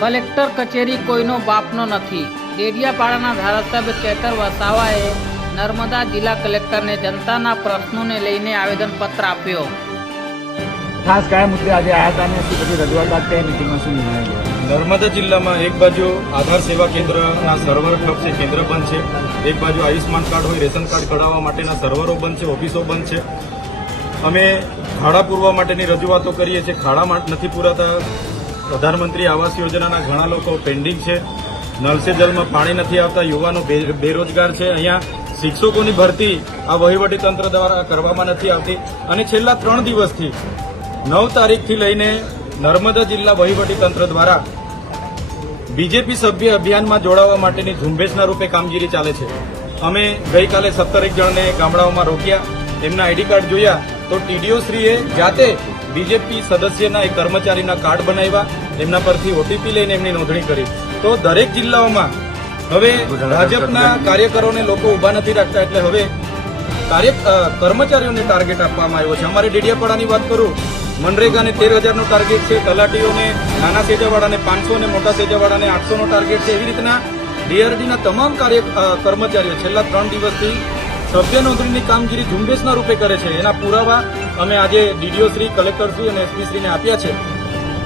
Collector કચેરી કોઈનો બાપનો નથી. ડેડિયાપાડાના ધારાસભ્ય ચેતર વસાવાએ નર્મદા જિલ્લા કલેક્ટરને જનતાના પ્રશ્નોને લઈને આવેદનપત્ર આપ્યો. ખાસ કયા મુદ્દે આજે આવ્યા હતા અને શું બધી રજૂઆત બાદ કઈ મિટિંગમાં શું નિર્ણય લેવાયો? નર્મદા જિલ્લામાં એક બાજુ આધાર સેવા કેન્દ્રના સર્વર ઠપ છે, કેન્દ્ર બંધ છે. એક બાજુ આયુષ્માન કાર્ડ હોય, રેશન કાર્ડ કઢાવવા માટેના સર્વરો બંધ છે, ઓફિસો બંધ છે. અમે ખાડા પૂરવા માટેની રજૂઆતો કરીએ છીએ, ખાડા નથી પૂરાતા. પ્રધાનમંત્રી આવાસ યોજનાના ઘણા લોકો પેન્ડિંગ છે. નળ સે જલમાં પાણી નથી આવતા. યુવાનો બેરોજગાર છે. અહીંયા શિક્ષકોની ભરતી આ વહીવટી તંત્ર દ્વારા કરવામાં નથી આવતી. અને છેલ્લા 3 દિવસથી 9 તારીખથી લઈને નર્મદા જિલ્લા વહીવટી તંત્ર દ્વારા બીજેપી સભ્ય અભિયાનમાં જોડાવા માટેની ઝુંબેશના રૂપે કામગીરી ચાલે છે. અમે ગઈકાલે 17 જણને ગામડાઓમાં રોક્યા. એમના આઈડી કાર્ડ જોયા તો ટીડીઓશ્રીએ જાતે બીજેપી સદસ્યના એક કર્મચારીના કાર્ડ બનાવ્યા, એમના પરથી ઓટીપી લઈને એમની નોંધણી કરી. તો દરેક જિલ્લાઓમાં હવે ભાજપના કાર્યકરોને લોકો ઉભા નથી રાખતા, એટલે હવે કર્મચારીઓને ટાર્ગેટ આપવામાં આવ્યો છે. અમારે ડેડિયાપાડાની વાત કરું, મનરેગાને 13,000નો ટાર્ગેટ છે, તલાટીઓને નાના સેજાવાળાને 500 અને મોટા સેજાવાળાને 800નો ટાર્ગેટ છે. એવી રીતના ડીઆરડીના તમામ કર્મચારીઓ છેલ્લા 3 દિવસથી સભ્ય નોંધણીની કામગીરી ઝુંબેશના રૂપે કરે છે. એના પુરાવા અમે આજે ડીડીઓશ્રી, કલેક્ટરશ્રી અને એસપીશ્રીને આપ્યા છે.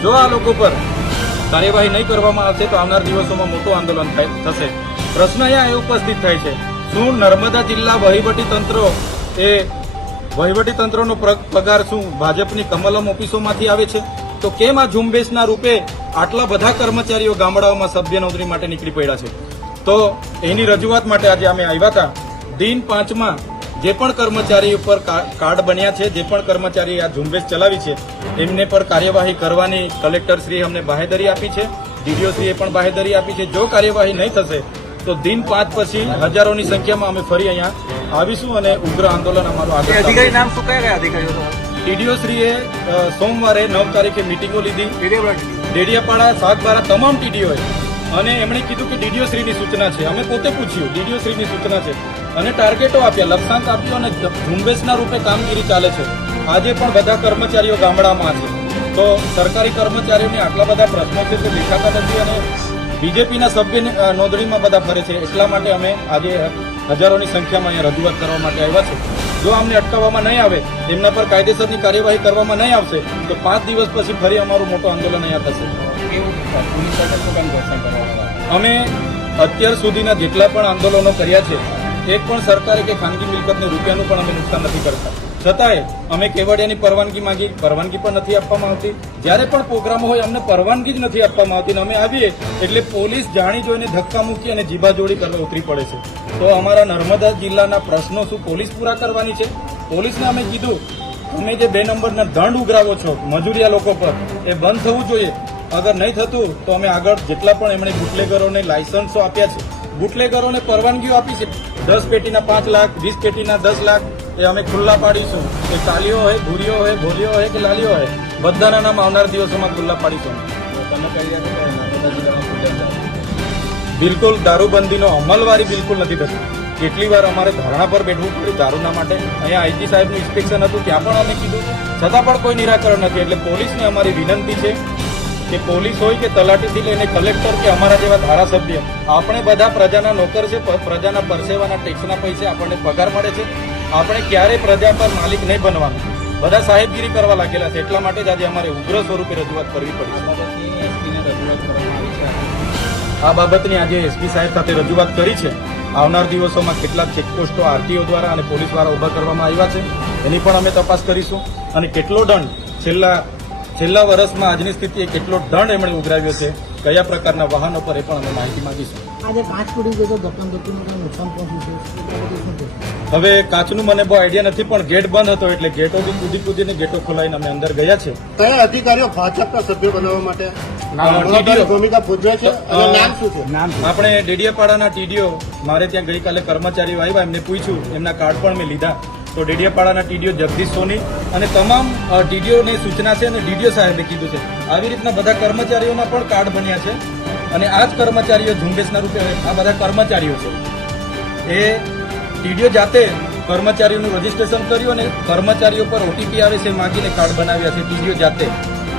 જો આ લોકો પર કાર્યવાહી નહીં કરવામાં આવશે તો આવનાર દિવસોમાં મોટું આંદોલન થશે. પ્રશ્ન અહીંયા એ ઉપસ્થિત થાય છે, શું નર્મદા જિલ્લા વહીવટી તંત્રનો પગાર શું ભાજપની કમલમ ઓફિસોમાંથી આવે છે? તો કેમ આ ઝુંબેશના રૂપે આટલા બધા કર્મચારીઓ ગામડાઓમાં સભ્ય નોંધણી માટે નીકળી પડ્યા છે? તો એની રજૂઆત માટે આજે અમે આવ્યા હતા. દિન 5માં જે પણ કર્મચારી ઉપર કાર્ડ બન્યા છે, જે પણ કર્મચારી આ ઝુંબેશ ચલાવી છે, એમને પર કાર્યવાહી કરવાની કલેક્ટરશ્રીએ અમને બાહેધરી આપી છે, ડીડીઓશ્રીએ પણ બાહેધરી આપી છે. જો કાર્યવાહી નહીં થશે તો દિન 5 પછી હજારોની સંખ્યામાં અમે ફરી અહીંયા આવીશું અને ઉગ્ર આંદોલન અમારું આગળ. અધિકારી નામ શું કયા અધિકારીઓ? ટીડીઓશ્રીએ સોમવારે 9 તારીખે મિટિંગો લીધી, ડેડિયાપાડા, સાગબારા તમામ ટીડીઓએ, અને એમણે કીધું કે ડીડીઓશ્રીની સૂચના છે. અમે પોતે પૂછ્યું, ડીડીઓશ્રીની સૂચના છે, અને ટાર્ગેટો આપ્યા, લક્ષ્યાંક આપ્યો, અને ઝુંબેશના રૂપે કામગીરી ચાલે છે. આજે પણ બધા કર્મચારીઓ ગામડામાં છે. તો સરકારી કર્મચારીઓને આટલા બધા પ્રશ્નો છે તે દેખાતા નથી, અને બીજેપીના સભ્ય નોંધણીમાં બધા ફરે છે. એટલા માટે અમે આજે હજારોની સંખ્યામાં અહીંયા રજૂઆત કરવા માટે આવ્યા છે. જો અમને અટકાવવામાં નહીં આવે, એમના પર કાયદેસરની કાર્યવાહી કરવામાં નહીં આવશે તો 5 દિવસ પછી ફરી અમારું મોટું આંદોલન અહીંયા થશે. અમે અત્યાર સુધીના જેટલા પણ આંદોલનો કર્યા છે, એક પણ સરકારે કે ખાનગી મિલકતને રૂપિયાનું પણ અમે નુકસાન નથી કરતા. છતાંય અમે કેવડિયાની પરવાનગી માંગી, પરવાનગી પણ નથી આપવામાં આવતી. જ્યારે પણ પ્રોગ્રામો હોય અમને પરવાનગી જ નથી આપવામાં આવતી. અમે આવીએ એટલે પોલીસ જાણી જોઈને ધક્કા મૂકી અને જીભાજોડી કરવા ઉતરી પડે છે. તો અમારા નર્મદા જિલ્લાના પ્રશ્નો શું પોલીસ પૂરા કરવાની છે? પોલીસને અમે કીધું, તમે જે 2 નંબરના દંડ ઉઘરાવો છો મજૂરિયા લોકો પર, એ બંધ થવું જોઈએ. અગર નહીં થતું તો અમે આગળ જેટલા પણ એમણે બુટલેગરોને લાયસન્સો આપ્યા છે, બુટલેગરોને પરવાનગીઓ આપી છે, 10 પેટીના 5 લાખ, 20 પેટીના 10 લાખ એ અમે ખુલ્લા પાડીશું. એ કાલીઓ હોય, ભૂરીઓ હોય, ભોલીઓ હોય કે લાલીઓ હોય, બધાના નામ આવનાર દિવસોમાં ખુલ્લા પાડીશું. બિલકુલ દારૂબંધીનો અમલવારી બિલકુલ નથી થતી. કેટલી વાર અમારે ધરણા પર બેઠવું પડ્યું દારૂના માટે. અહીંયા આઈજી સાહેબનું ઇન્સ્પેક્શન હતું, ત્યાં પણ અમે કીધું, છતાં પણ કોઈ નિરાકરણ નથી. એટલે પોલીસને અમારી વિનંતી છે કે પોલીસ હોય કે તલાટીથી લઈને કલેક્ટર કે અમારા જેવા ધારાસભ્ય, આપણે બધા પ્રજાના નોકર છે. પ્રજાના પરસેવાના ટેક્સના પૈસે આપણને પગાર મળે છે. આપણે ક્યારે પ્રજા પર માલિક નહીં બનવાનું. બધા સાહેબગીરી કરવા લાગેલા છે. એટલા માટે જ આજે અમારે ઉગ્ર સ્વરૂપે રજૂઆત કરવી પડી છે. આ બાબતની આજે એસપી સાહેબ સાથે રજૂઆત કરી છે. આવનાર દિવસોમાં કેટલાક ચેકપોસ્ટો આરટીઓ દ્વારા અને પોલીસ દ્વારા ઉભા કરવામાં આવ્યા છે, એની પણ અમે તપાસ કરીશું. અને કેટલો દંડ છેલ્લા વર્ષમાં આજની સ્થિતિએ કેટલો દંડ એમણે ઉઘરાવ્યો છે, કયા પ્રકારના વાહનો પર, એ પણ અમે માહિતી માંગીશું. આજે કાચ પડી ગયો, ધક્કામુક્કીનું નુકસાન પહોંચ્યું છે. હવે કાચનું મને બહુ આઈડિયા નથી, પણ ગેટ બંધ હતો એટલે ગેટોથી કૂદીને ગેટો ખોલાવીને અમે અંદર ગયા છે. કયા અધિકારીઓ ભાજપના સભ્ય બનાવવા માટે ભૂમિકા ભજવે છે અને નામ શું છે? આપણે ડેડિયાપાડાના ટીડીઓ, મારે ત્યાં ગઈકાલે કર્મચારીઓ આવ્યા, એમને પૂછ્યું, એમના કાર્ડ પણ મેં લીધા. તો ડેડિયાપાડાના ટીડીઓ જગદીશ સોની અને તમામ ટીડીઓની સૂચના છે, અને ડીડીઓ સાહેબે કીધું છે. આવી રીતના બધા કર્મચારીઓના પણ કાર્ડ બન્યા છે, અને આ જ કર્મચારીઓ ઝુંબેશના રૂપે આ બધા કર્મચારીઓ છે. એ ટીડીઓ જાતે કર્મચારીઓનું રજીસ્ટ્રેશન કર્યું અને કર્મચારીઓ પર ઓટીપી આવે છે માગીને કાર્ડ બનાવ્યા છે ટીડીઓ જાતે.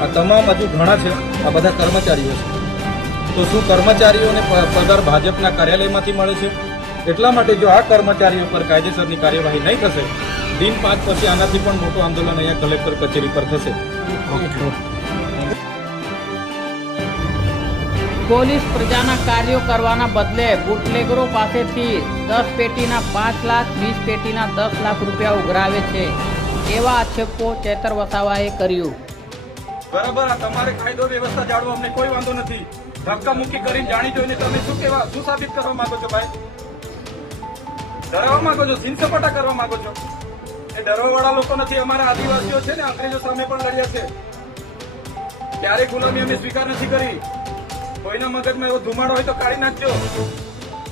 આ તમામ હજુ ઘણા છે, આ બધા કર્મચારીઓ છે. તો શું કર્મચારીઓને પગાર ભાજપના કાર્યાલયમાંથી મળે છે? એટલા માટે જો આ કર્મચારીઓ પર કાયદેસરની કાર્યવાહી નહીં થશે, દિન 5 પછી આનાથી પણ મોટું આંદોલન અહીંયા કલેક્ટર કચેરી પર થશે. પોલીસ પ્રજાના કાર્યો કરવાના બદલે બુટલેગરો પાસેથી 10 પેટીના 5 લાખ 20 પેટીના 10 લાખ રૂપિયા ઉઘરાવે છે. એવા આક્ષેપો ચેતર વસાવાએ કર્યું. બરાબર, તમારે કાયદો વ્યવસ્થા જાળવો, અમને કોઈ વાંધો નથી. ધક્કા મુક્કી કરીને જાણી જોઈને તમે શું સાબિત કરવા માંગો છો ભાઈ? ડરાવવા માંગો છો, સિંહ સપાટા કરવા માંગો છો? એ ડરવાવાળા લોકો નથી. અમારા આદિવાસીઓ છે ને, અંગ્રેજો સામે પણ લડ્યા છે. ક્યારે ગુલામી અમે સ્વીકાર નથી કરી. કોઈના મગજમાં એવો ધુમાડો હોય તો કાઢી નાખજો.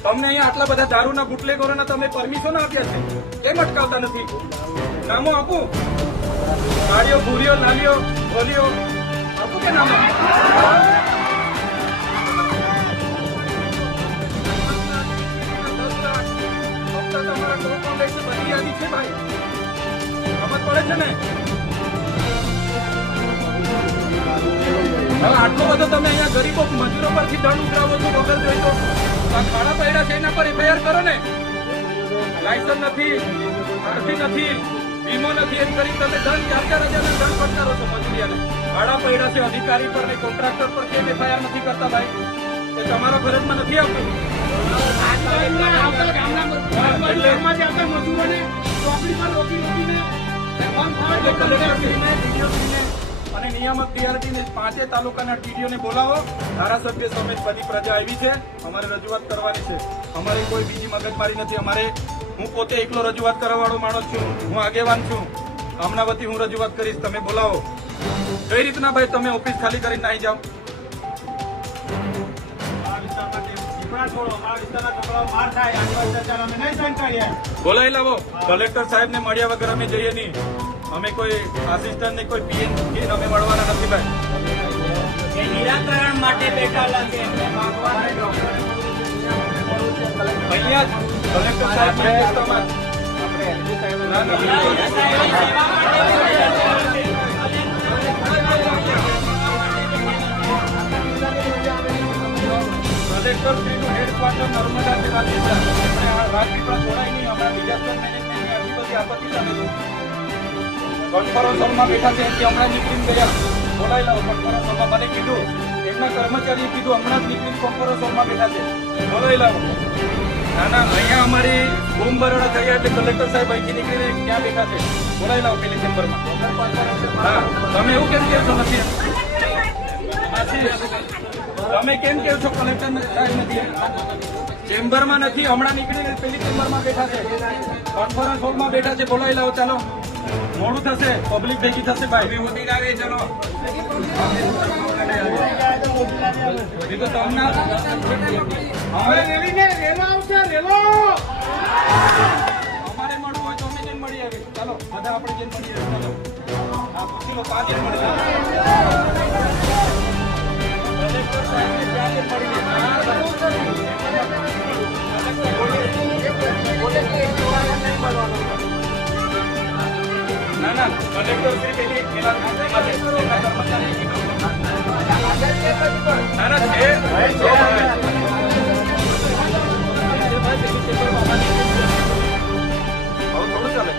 તમને અહીંયા આટલા બધા દારૂના બુટલેગરોના તમે પરમિશન આપ્યા છે, કેમ અટકાવતા નથી? નામો આપું, કાળીઓ, ભૂરીઓ, લાલીઓ, ગોલીઓ આપું કે નામો? બધી યાદી છે ભાઈ, સમજ પડે છે ને? હવે આટલો બધો તમે અહીંયા ગરીબો મજૂરો પરથી દંડ ઉઘરાવો છો વગર જોઈ તો? આ ખાડા પડ્યા છે એના પર એફઆઈઆર કરો ને. લાયસન્સ નથી, આરસી નથી, વીમો નથી, એમ કરી તમે દંડ 4,000 દંડ ફટકારો છો મજૂરિયાને. ખાડા પડ્યા છે અધિકારી પર ને કોન્ટ્રાક્ટર પર કેમ એફઆઈઆર નથી કરતા ભાઈ? એ તમારા ફરજમાં નથી આવતું. અને નિયામક ડીઆરટી 5 તાલુકાના ટીડીઓને બોલાવો. ધારાસભ્ય સમેત બધી પ્રજા આવી છે, અમારે રજૂઆત કરવાની છે. અમારે કોઈ બીજી મગજમારી નથી. હું પોતે એકલો રજૂઆત કરવાવાળો માણસ છું, હું આગેવાન છું. હમણાં વતી હું રજૂઆત કરીશ, તમે બોલાવો. કઈ રીતના ભાઈ તમે ઓફિસ ખાલી કરીને નાહી જાઓ? બોલાવી લાવો. કલેક્ટર સાહેબ ને મળ્યા વગર અમે જઈએ નહીં. અમે કોઈ આસિસ્ટન્ટ ને કોઈ પીએન અમે મળવાના નથી ભાઈ. નિરાકરણ માટે બેઠા લાગે અહીંયા કલેક્ટર સાહેબ કલેક્ટર શ્રીનું હેડક્વાર્ટર નર્મદા છે રાજપીપળા છોડાય નહીં. હમણાં ડિઝાસ્ટર મેનેજમેન્ટની આટલી બધી આપત્તિ ચાલે છે. કોન્ફરન્સ હોલમાં બેઠા છે એમથી હમણાં નીકળીને ગયા. બોલાવી લાવો કોન્ફરન્સ હોલમાં. મને કીધું, એમના કર્મચારીએ કીધું હમણાં જ નીકળીને કોન્ફરન્સ હોલમાં બેઠા છે. બોલાવી લાવો. ના અહીંયા અમારી બૂમ બરોડા થયા એટલે કલેક્ટર સાહેબ અહીંથી નીકળીને ક્યાં બેઠા છે? બોલાવી લાવો પેલી ચેમ્બરમાં. હા, તમે એવું કેમ કહો છો નથી? તમે કેમ કહો છો કલેક્ટર સાહેબ નથી? ચેમ્બરમાં નથી, હમણાં નીકળીને પેલી ચેમ્બરમાં બેઠા છે, કોન્ફરન્સ હોલમાં બેઠા છે. બોલાવી લાવો. ચાલો, મોડું થશે, પબ્લિક ભેગી થશે ભાઈ. મોદી આવે ચલો. અમારે મળવું હોય તો અમે જેમ મળી આવી. ચાલો બધા આપણે જેમ મળી આવી. ચાલો આ પૂછી લો, ત્યાં જેમ મળી આવે. કલેક્ટર સાહેબને ત્યાં જેમ મળી ના કલેક્ટર શ્રી પેલી પેલા કર્મચારી કીધું ના છે. થોડું ચાલે.